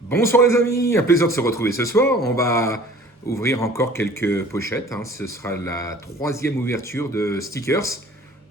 Bonsoir les amis, un plaisir de se retrouver ce soir. On va ouvrir encore quelques pochettes. Ce sera la troisième ouverture de stickers.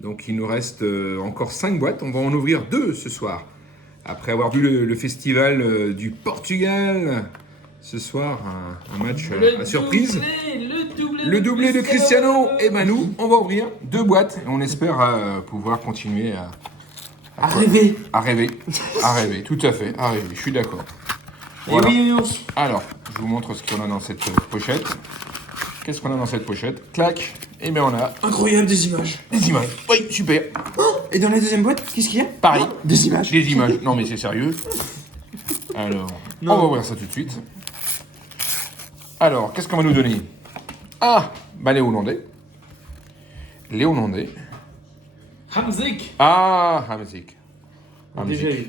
Donc il nous reste encore 5 boîtes. On va en ouvrir 2 ce soir. Après avoir vu le festival du Portugal, ce soir un match à surprise. Le doublé de Cristiano. Et ben nous, on va ouvrir 2 boîtes. Et on espère pouvoir continuer À rêver. à rêver. À rêver, tout à fait. À rêver, je suis d'accord. Et Voilà. oui, ours. Alors, je vous montre ce qu'on a dans cette pochette. Qu'est-ce qu'on a dans cette pochette? Clac. Et bien on a Incroyable, des images. des images. Oui, super. Et dans la deuxième boîte, qu'est-ce qu'il y a? Pareil. Des images. Des images. Non mais c'est sérieux. Alors, Non. on va ouvrir ça tout de suite. Alors, qu'est-ce qu'on va nous donner? Ah, bah les Hollandais. Les Hollandais. Hamzik. Ah, Hamzik. Déjà eu.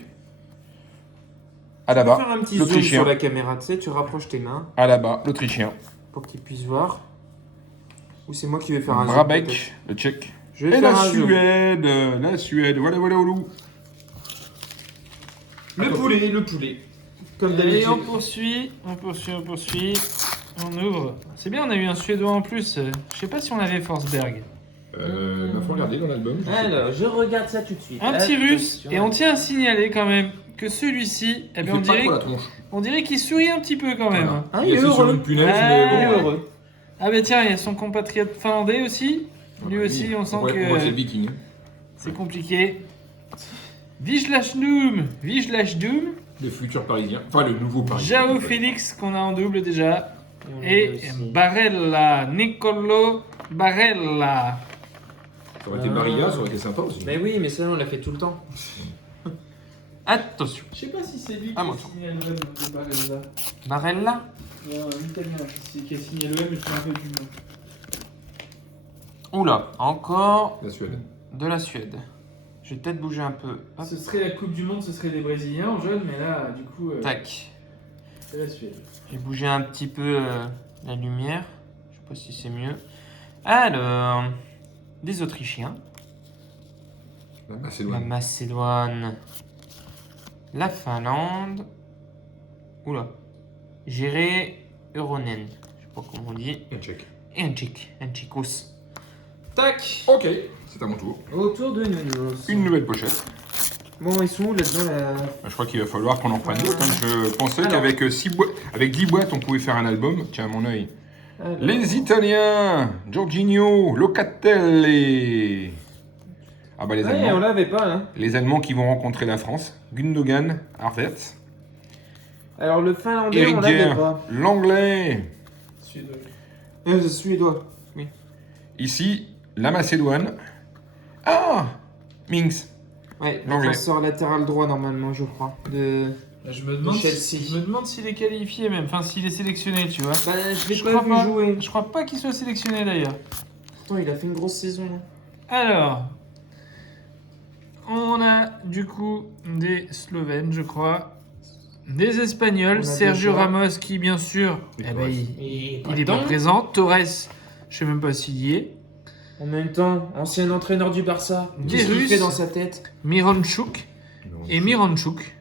À la Tu peux bas, faire un petit zoom l'Autrichien. sur la caméra, tu sais, tu rapproches tes mains À la bas, l'Autrichien. pour qu'ils puissent voir. Ou c'est moi qui vais faire un zoom. Brabeck, le Tchèque. Je vais Et faire la un zoom. Suède. La Suède. Voilà, voilà, Oulou. Le poulet. Comme Et d'habitude. on poursuit. On ouvre. C'est bien, on a eu un Suédois en plus. Je sais pas si on avait Forsberg. Il faut regarder dans l'album. Alors, je regarde ça tout de suite. Un petit russe. Attention. Et on tient à signaler quand même que celui-ci, eh bien, on dirait qu'il sourit un petit peu quand même. Voilà. Ah, Il il est est sur heureux. une punaise, Ah, mais Il est bon. heureux. Ah bah tiens, il y a son compatriote finlandais aussi. Lui aussi, on sent On voit c'est le que viking. c'est compliqué. Vijlashnum, Le futur parisien. Enfin, le nouveau parisien. Jao Félix qu'on a en double déjà. on a Et aussi. Barella, Nicolo Barella. Ça aurait été Barilla, ça aurait été sympa aussi. Mais oui, mais ça, on l'a fait tout le temps. Attention. Je sais pas si c'est lui qui Ah, a moi, signé l'OM de Barella. Barella. Il y a un Italien qui a signé l'OM, je me rappelle du nom. Oula, encore La Suède. de la Suède. Je vais peut-être bouger un peu. Hop. Ce serait la Coupe du Monde, ce serait des Brésiliens en jaune, mais là, du coup, Tac. c'est la Suède. J'ai bougé un petit peu la lumière. Je sais pas si c'est mieux. Alors, des Autrichiens. La La Macédoine. Macédoine. La Finlande. Oula. Géré Euronen. Je sais pas comment on dit. Et Tchèque. Et un Tchèque. Un Tchècos. Tac. Ok, c'est à mon tour. Autour de nous. Une nouvelle pochette. Bon, ils sont où là-dedans là? Je crois qu'il va falloir qu'on en prenne d'autres. Je pensais Alors. qu'avec 10 boîtes, on pouvait faire un album. Tiens, à mon œil. Alors. Les Italiens. Jorginho. Locatelli. Ah bah les Ouais, Allemands. on l'avait pas là. Les Allemands qui vont rencontrer la France. Gundogan. Havertz. Alors le finlandais, Eric on l'avait Dier. pas. L'anglais. Suédois. C'est suédois. Oui. Ici, la Macédoine. Ah, Minx. Ouais, L'anglais. défenseur latéral droit normalement, je crois. De. Je me demande, Chelsea. je me demande s'il est qualifié même, enfin s'il est sélectionné, tu vois. Bah, je l'ai Je pas crois vu pas. jouer. Je crois pas qu'il soit sélectionné d'ailleurs. Pourtant, il a fait une grosse saison là. Alors, on a du coup des Slovènes, je crois. Des Espagnols, On a Sergio déjà. Ramos qui bien sûr, Et eh ben, Torres. il est pas présent. Torres, je sais même pas s'il y est. En même temps, ancien entraîneur du Barça. Des Qu'est-ce qu'il Russes. fait dans sa tête? Miranchuk et Miranchuk.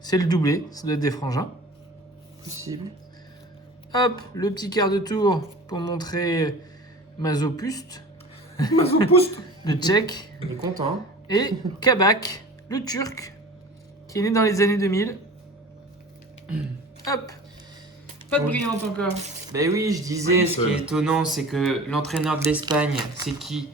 C'est le doublé, ça doit être des frangins. Possible. Hop, le petit quart de tour pour montrer Mazopuste, Mazopoust. le tchèque, Il est content. Hein. et Kabak, le turc, qui est né dans les années 2000. Hop, pas de Oui. brillante encore. Ben oui, je disais, Ouais, ce qui est étonnant, c'est que l'entraîneur de l'Espagne, c'est qui?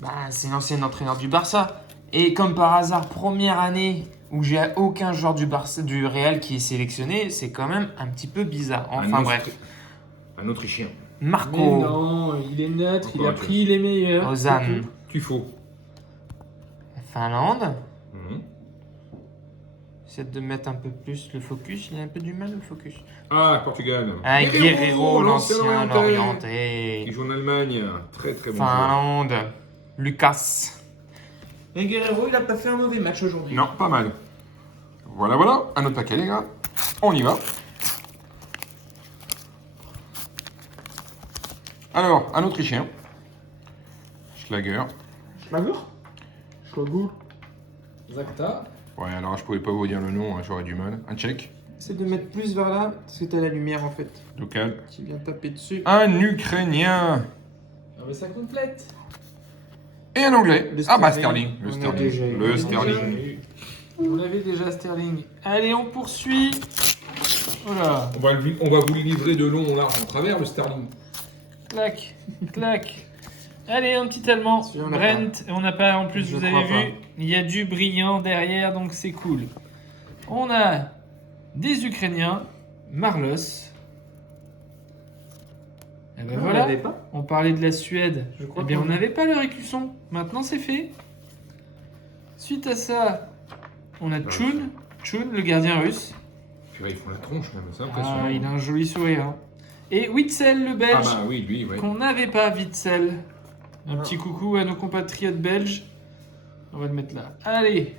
Bah, c'est l'ancien entraîneur du Barça. Et comme par hasard, première année où j'ai aucun joueur du Barça, du Real qui est sélectionné, c'est quand même un petit peu bizarre. Enfin bref. Un Autrichien. Mais Marco non, il est neutre, il a Encore, pris les meilleurs. Ozan, Tu faux. Finlande. Mhm. J'essaie de mettre un peu plus le focus. Il a un peu du mal le focus. Ah, Portugal. Ah, Guerrero, l'ancien Qui l'orienté. joue en Allemagne. Très très bon joueur. Finlande. Lucas. Et Guerrero, il a pas fait un mauvais match aujourd'hui. Non, pas mal. Voilà, voilà. Un autre paquet, les gars. On y va. Alors, un Autrichien. Schlager. Schlager. Zakta. Ouais, alors je pouvais pas vous dire le nom, hein, j'aurais du mal. Un Tchèque. Essaie de mettre plus vers là, parce que t'as la lumière en fait Local. qui vient taper dessus. Un Ukrainien. Ah, mais ça complète. Et un Anglais. Le Ah bah Sterling. Sterling. Le On a Sterling. déjà eu. Le On a Sterling. On avait déjà Sterling. Allez, on poursuit. Voilà. On va vous le livrer de long, large, en travers, le Sterling. Clac, clac. Allez, un petit allemand. Celui-là, on l'a Brent. Et on n'a pas, en plus, Je vous crois avez vu, pas. il y a du brillant derrière, donc c'est cool. On a des Ukrainiens. Marlos. Et ben On voilà. l'avait pas. On parlait de la Suède. Je crois Eh bien, qu'on- on n'avait pas leur écusson. Maintenant, c'est fait. Suite à ça, on a Chun. Chun, le gardien russe. Purée, ils font la tronche même, c'est Ah, impressionnant. il a un joli sourire. hein. Et Witzel, le Ah belge, bah oui, lui, ouais. qu'on n'avait pas, Witzel. Un Ah. petit coucou à nos compatriotes belges. On va le mettre là. Allez.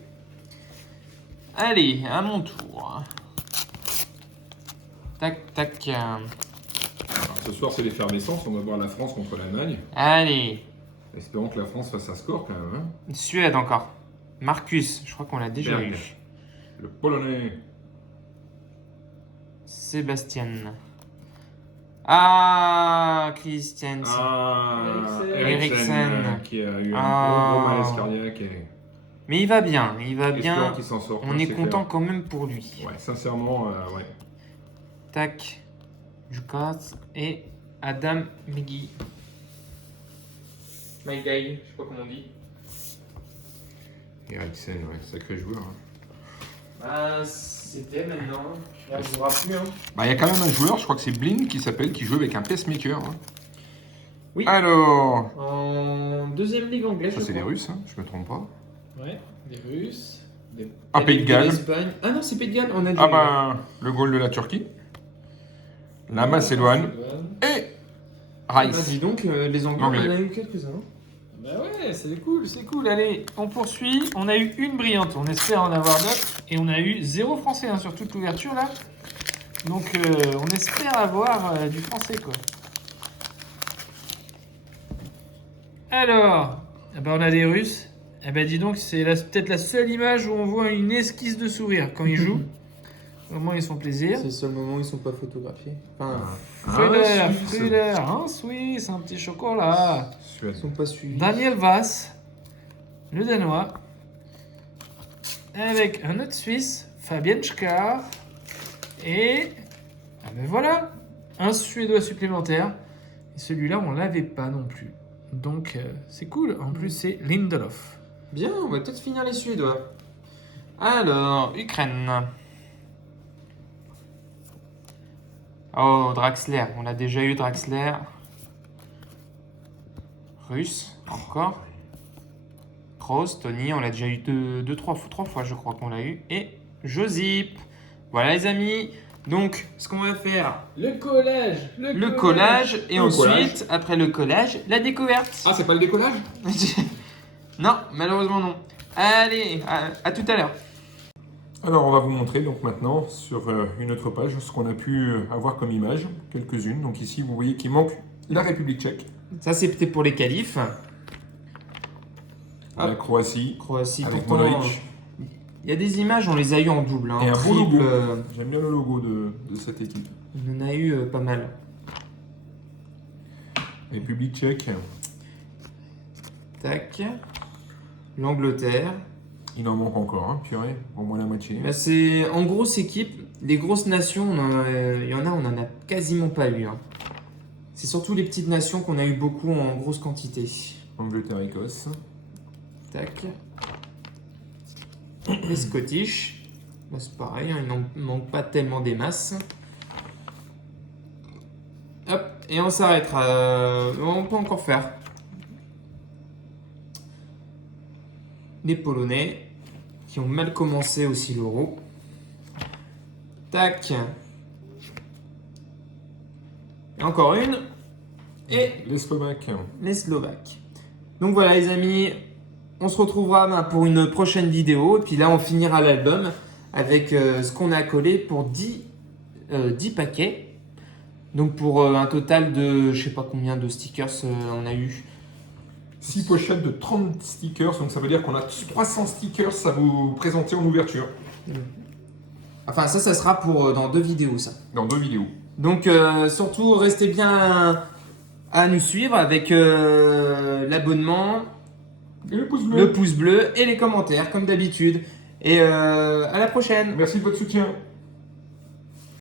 Allez, à mon tour. Tac, tac. Alors, ce soir, c'est l'effervescence. On va voir la France contre l'Allemagne. Allez. Espérons que la France fasse un score quand même. Hein. Suède encore. Marcus, je crois qu'on l'a déjà Berg. eu. Le Polonais. Sébastien. Ah, Christian. Ah, Eriksen. qui a eu un Ah. gros malaise cardiaque. Et Mais il va bien, il va espérons bien. qu'il s'en sort. On est content quand même pour lui. Ouais, sincèrement, ouais. Tac. Dukas et Adam Miggy. My guy, je sais pas comment on dit. Eriksen, ouais, sacré joueur. Hein. Bah, c'était maintenant. Là, je jouera plus, hein. Bah, il y a quand même un joueur, je crois que c'est Blind qui joue avec un pacemaker. Hein. Oui. Alors, En deuxième ligue anglaise, ça je c'est les crois. Russes, hein, je me trompe pas. Ouais, des Russes. Ah, Pays de Galles. L'Espagne. Ah non, c'est Pays de Galles, on a déjà Ah eu. bah, le goal de la Turquie. La Macédoine. Et Ah, Rice. dis donc, les Anglais, on Anglais. en a eu quelques-uns. Bah ouais, c'est cool, c'est cool. Allez, on poursuit. On a eu une brillante, on espère en avoir d'autres. Et on a eu 0 français hein, sur toute l'ouverture là. Donc on espère avoir du français quoi. Alors, eh ben, on a des Russes. Eh ben dis donc, c'est peut-être la seule image où on voit une esquisse de sourire quand ils jouent. Au moins ils sont plaisir. C'est le seul moment où ils sont pas photographiés. Enfin, Früller, Suisse. Früller, un Suisse, un petit chocolat. Suède. ils sont pas suivis. Daniel Vass, le Danois, avec un autre Suisse, Fabien Schkar, et ah ben voilà, un Suédois supplémentaire. Et celui-là, on l'avait pas non plus. Donc c'est cool. En plus, c'est Lindelof. Bien, on va peut-être finir les Suédois. Alors, Ukraine. Oh, Draxler. On a déjà eu Draxler. Russe, encore. Kroos, Tony, on l'a déjà eu trois fois, je crois qu'on l'a eu. Et Josip. Voilà les amis. Donc, ce qu'on va faire, Le collage. le collage. Et Le ensuite, collage. après le collage, la découverte. Ah, c'est pas le décollage? Non, malheureusement non. Allez, à tout à l'heure. Alors, on va vous montrer donc maintenant sur une autre page ce qu'on a pu avoir comme image, quelques-unes. Donc ici, vous voyez qu'il manque la République tchèque, Ça, c'est peut-être pour les qualifs. la Croatie, Croatie, avec pourtant, Modric. il y a des images, on les a eu en double. Hein, Et un beau triple, logo. J'aime bien le logo de cette équipe. on en a eu pas mal. République tchèque, Tac. L'Angleterre. il en manque encore, hein, purée, au moins la moitié. Bah, c'est en grosse équipe, les grosses nations, il y en a, on en a quasiment pas eu. Hein. C'est surtout les petites nations qu'on a eu beaucoup en grosse quantité. Angleterre, Écosse. Tac. Les Scottish. Bah, c'est pareil, hein, il n'en manque pas tellement des masses. Hop, et on s'arrêtera. On peut encore faire. Les Polonais, qui ont mal commencé aussi l'Euro. Tac. Et encore une. Et Les Slovaques. les Slovaques. Donc voilà les amis, on se retrouvera pour une prochaine vidéo. Et puis là, on finira l'album avec ce qu'on a collé pour 10 paquets. Donc pour un total de, je sais pas combien de stickers on a eu. 6 pochettes de 30 stickers, donc ça veut dire qu'on a 300 stickers à vous présenter en ouverture. Enfin, ça sera pour dans 2 vidéos, ça. Dans 2 vidéos. Donc, surtout, restez bien à nous suivre avec l'abonnement, Et le pouce bleu. le pouce bleu et les commentaires, comme d'habitude. Et à la prochaine. Merci de votre soutien.